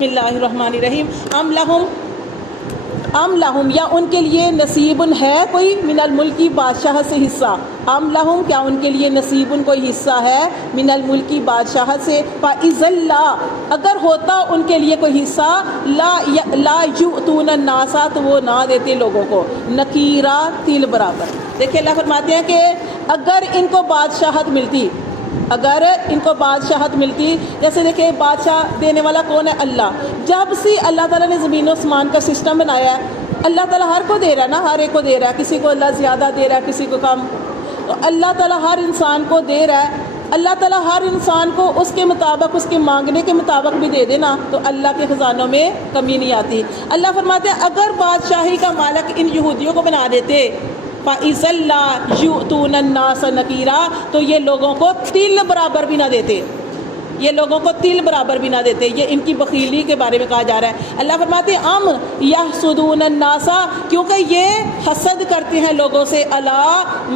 بسم اللہ الرحمن الرحیم ام لہم یا ان کے لیے نصیب ہے کوئی من الملکی بادشاہ سے حصہ. ام لہم کیا ان کے لیے نصیب کوئی حصہ ہے من الملکی بادشاہ سے. فَإِذَا اللَّهُ اگر ہوتا ان کے لیے کوئی حصہ لا یؤتون الناس تو وہ نہ دیتے لوگوں کو نکیرا تیل برابر. دیکھیں اللہ فرماتے ہیں کہ اگر ان کو بادشاہت ملتی جیسے دیکھیں بادشاہ دینے والا کون ہے؟ اللہ. جب سے اللہ تعالیٰ نے زمین و آسمان کا سسٹم بنایا ہے اللہ تعالیٰ ہر کو دے رہا ہے نا، ہر ایک کو دے رہا ہے. کسی کو اللہ زیادہ دے رہا ہے کسی کو کم. تو اللہ تعالیٰ ہر انسان کو دے رہا ہے. اللہ تعالیٰ ہر انسان کو اس کے مطابق اس کے مانگنے کے مطابق بھی دے دینا تو اللہ کے خزانوں میں کمی نہیں آتی. اللہ فرماتے ہیں اگر بادشاہی کا مالک ان یہودیوں کو بنا دیتے فَإِذَا اللَّهُ يُؤْتُونَ النَّاسَ نَكِيرًا تو یہ لوگوں کو تل برابر بھی نہ دیتے. یہ ان کی بخیلی کے بارے میں کہا جا رہا ہے. اللہ فرماتے ہیں ام یحسدون الناس کیونکہ یہ حسد کرتے ہیں لوگوں سے الا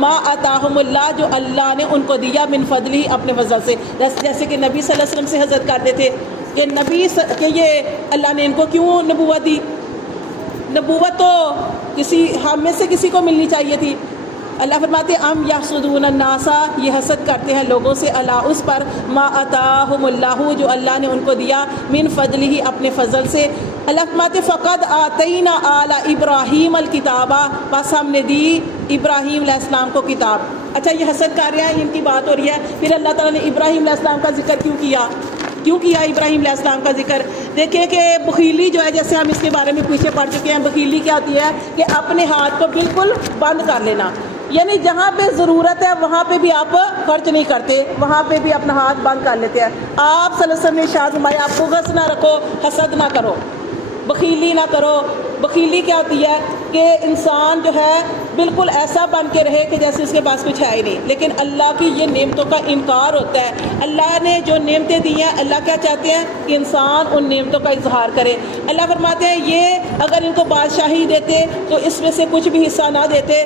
ما آتاہم اللہ جو اللہ نے ان کو دیا من فضلہ اپنے فضل سے. جیسے کہ نبی صلی اللہ علیہ وسلم سے حسد کرتے تھے کہ یہ اللہ نے ان کو کیوں نبوت دی. نبوت تو ہم میں سے کسی کو ملنی چاہیے تھی. اللہ فرماتے ہیں ام یحسدون الناس یہ حسد کرتے ہیں لوگوں سے اللہ اس پر ما آتاہم اللہ جو اللہ نے ان کو دیا من فضلہ اپنے فضل سے. اللہ فرماتے فقد آتینا آل ابراہیم الکتابہ بس ہم نے دی ابراہیم علیہ السلام کو کتاب. اچھا یہ حسد کر رہے ہیں ان کی بات ہو رہی ہے. پھر اللہ تعالیٰ نے ابراہیم علیہ السلام کا ذکر کیوں کیا ابراہیم علیہ السلام کا ذکر؟ دیکھیں کہ بخیلی جو ہے جیسے ہم اس کے بارے میں پیچھے پڑ چکے ہیں. بخیلی کیا ہوتی ہے کہ اپنے ہاتھ کو بالکل بند کر لینا، یعنی جہاں پہ ضرورت ہے وہاں پہ بھی آپ خرچ نہیں کرتے، وہاں پہ بھی اپنا ہاتھ بند کر لیتے ہیں. آپ صلی اللہ علیہ وسلم نے ارشاد فرمایا آپ بغض نہ رکھو، حسد نہ کرو، بخیلی نہ کرو. بخیلی کیا ہوتی ہے کہ انسان جو ہے بالکل ایسا بن کے رہے کہ جیسے اس کے پاس کچھ ہے ہی نہیں. لیکن اللہ کی یہ نعمتوں کا انکار ہوتا ہے. اللہ نے جو نعمتیں دی ہیں اللہ کیا چاہتے ہیں کہ انسان ان نعمتوں کا اظہار کرے. اللہ فرماتے ہیں یہ اگر ان کو بادشاہی دیتے تو اس میں سے کچھ بھی حصہ نہ دیتے،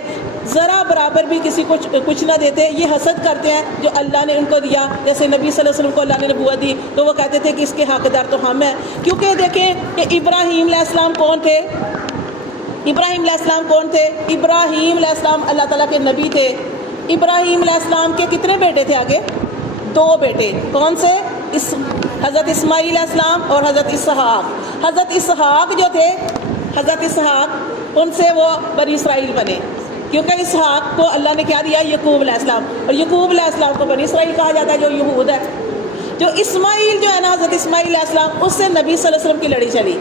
ذرا برابر بھی کسی کو کچھ نہ دیتے. یہ حسد کرتے ہیں جو اللہ نے ان کو دیا. جیسے نبی صلی اللہ علیہ وسلم کو اللہ نے نبوت دی تو وہ کہتے تھے کہ اس کے حقدار تو ہم ہیں. کیونکہ دیکھیں کہ ابراہیم علیہ السلام کون تھے؟ ابراہیم علیہ السلام اللہ تعالیٰ کے نبی تھے. ابراہیم علیہ السلام کے کتنے بیٹے تھے؟ آگے 2 بیٹے. کون سے؟ حضرت اسماعیل علیہ السلام اور حضرت اسحاق. حضرت اسحاق جو تھے ان سے وہ بنی اسرائیل بنے کیونکہ اسحاق کو اللہ نے کیا دیا؟ یعقوب علیہ السلام. اور یعقوب علیہ السلام کو بنی اسرائیل کہا جاتا ہے جو یہود ہے. جو اسماعیل جو ہے نا حضرت اسماعیل علیہ السلام اس سے نبی صلی اللہ علیہ وسلم کی لڑی چلی.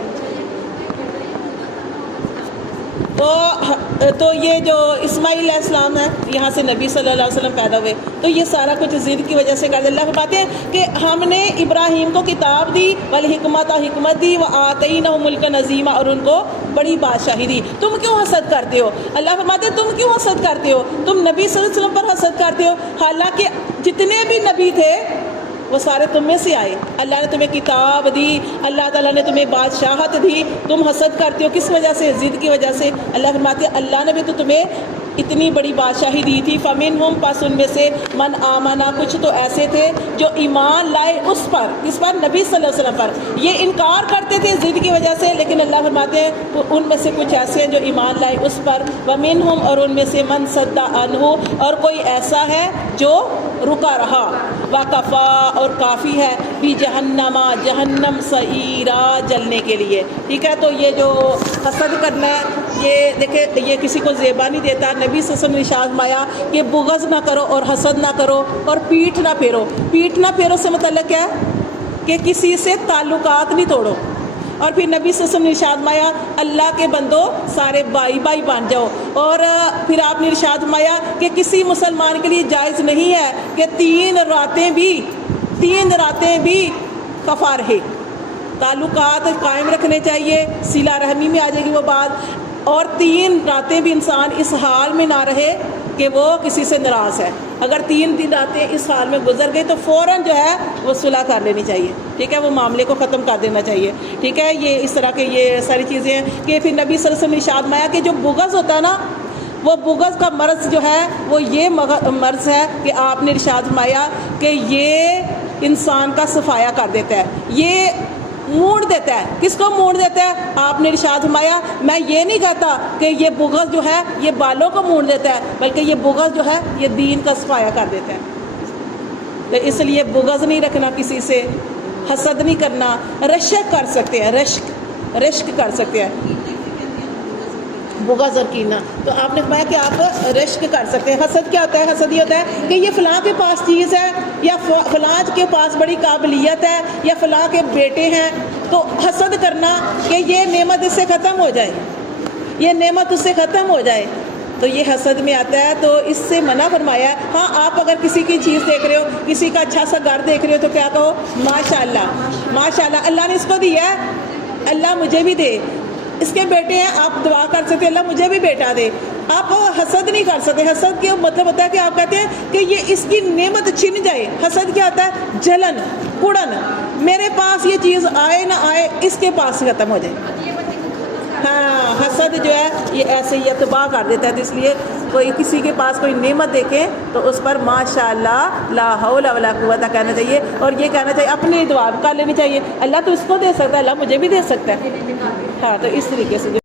تو یہ جو اسماعیل علیہ السلام ہے یہاں سے نبی صلی اللہ علیہ وسلم پیدا ہوئے. تو یہ سارا کچھ ضد کی وجہ سے کر دے. اللہ فرماتے ہیں کہ ہم نے ابراہیم کو کتاب دی والحکمت حکمت دی وآتینہ ملکا عظیما اور ان کو بڑی بادشاہی دی. تم کیوں حسد کرتے ہو؟ اللہ فرماتے ہیں تم کیوں حسد کرتے ہو؟ تم نبی صلی اللہ علیہ وسلم پر حسد کرتے ہو حالانکہ جتنے بھی نبی تھے وہ سارے تم میں سے آئے. اللہ نے تمہیں کتاب دی، اللہ تعالیٰ نے تمہیں بادشاہت دی. تم حسد کرتے ہو کس وجہ سے؟ ضد کی وجہ سے. اللہ فرماتے ہیں اللہ نے بھی تو تمہیں اتنی بڑی بادشاہی دی تھی. فمنہم پس ان میں سے من آمنا کچھ تو ایسے تھے جو ایمان لائے اس پر نبی صلی اللہ علیہ وسلم پر. یہ انکار کرتے تھے ضد کی وجہ سے لیکن اللہ فرماتے ہیں ان میں سے کچھ ایسے ہیں جو ایمان لائے اس پر. ومنہم اور ان میں سے من صد عنہ اور کوئی ایسا ہے جو رکا رہا. وکفا اور کافی ہے بھی جہنم سعیرا جلنے کے لیے. ٹھیک ہے. تو یہ جو حسد کرنا ہے یہ دیکھیں یہ کسی کو زیبا نہیں دیتا. نبی صلی اللہ علیہ وسلم نے ارشاد فرمایا کہ بغض نہ کرو اور حسد نہ کرو اور پیٹھ نہ پھیرو. پیٹھ نہ پھیرو سے متعلق کیا ہے کہ کسی سے تعلقات نہیں توڑو. اور پھر نبی صلی اللہ علیہ وسلم نے ارشاد فرمایا اللہ کے بندو سارے بھائی بن جاؤ. اور پھر آپ نے ارشاد فرمایا کہ کسی مسلمان کے لیے جائز نہیں ہے کہ 3 راتیں بھی خفا رہے. تعلقات قائم رکھنے چاہیے. صلہ رحمی میں آ جائے گی وہ بات. اور 3 راتیں بھی انسان اس حال میں نہ رہے کہ وہ کسی سے ناراض ہے. اگر 3 دن راتیں اس حال میں گزر گئی تو فوراً جو ہے وہ صلح کر لینی چاہیے. ٹھیک ہے. وہ معاملے کو ختم کر دینا چاہیے. ٹھیک ہے. یہ اس طرح کے یہ ساری چیزیں ہیں کہ پھر نبی صلی اللہ علیہ وسلم نے ارشاد فرمایا کہ جو بغض ہوتا ہے نا وہ بغض کا مرض جو ہے وہ یہ مرض ہے کہ آپ نے ارشاد فرمایا کہ یہ انسان کا صفایا کر دیتا ہے. یہ موڑ دیتا ہے. کس کو موڑ دیتا ہے؟ آپ نے ارشاد فرمایا میں یہ نہیں کہتا کہ یہ بغض جو ہے یہ بالوں کو موڑ دیتا ہے، بلکہ یہ بغض جو ہے یہ دین کا صفایا کر دیتا ہے. تو اس لیے بغض نہیں رکھنا کسی سے، حسد نہیں کرنا. رشک کر سکتے ہیں، رشک کر سکتے ہیں، بغض اور کینہ. تو آپ نے فرمایا کہ آپ رشک کر سکتے ہیں. حسد کیا ہوتا ہے؟ حسد یہ ہوتا ہے کہ یہ فلاں کے پاس چیز ہے، یا فلاں کے پاس بڑی قابلیت ہے، یا فلاں کے بیٹے ہیں، تو حسد کرنا کہ یہ نعمت اس سے ختم ہو جائے، یہ نعمت اس سے ختم ہو جائے، تو یہ حسد میں آتا ہے. تو اس سے منع فرمایا ہے. ہاں آپ اگر کسی کی چیز دیکھ رہے ہو، کسی کا اچھا سا گھر دیکھ رہے ہو، تو کیا کہو ماشاءاللہ ماشاءاللہ، اللہ نے اس کو دیا ہے، اللہ مجھے بھی دے. اس کے بیٹے ہیں، آپ دعا کر سکتے ہیں اللہ مجھے بھی بیٹا دے. آپ حسد نہیں کر سکتے. حسد کا مطلب ہوتا ہے کہ آپ کہتے ہیں کہ یہ اس کی نعمت چھن جائے. حسد کیا ہوتا ہے؟ جلن، کڑن، میرے پاس یہ چیز آئے نہ آئے، اس کے پاس ختم ہو جائے. ہاں حسد جو ہے یہ ایسے ہی تباہ کر دیتا ہے. تو اس لیے کوئی کسی کے پاس کوئی نعمت دیکھے تو اس پر ماشاءاللہ لا حول ولا قوت کہنا چاہیے، اور یہ کہنا چاہیے، اپنی دعا کر لینی چاہیے اللہ تو اس کو دے سکتا ہے، اللہ مجھے بھی دے سکتا ہے. ہاں تو اس طریقے سے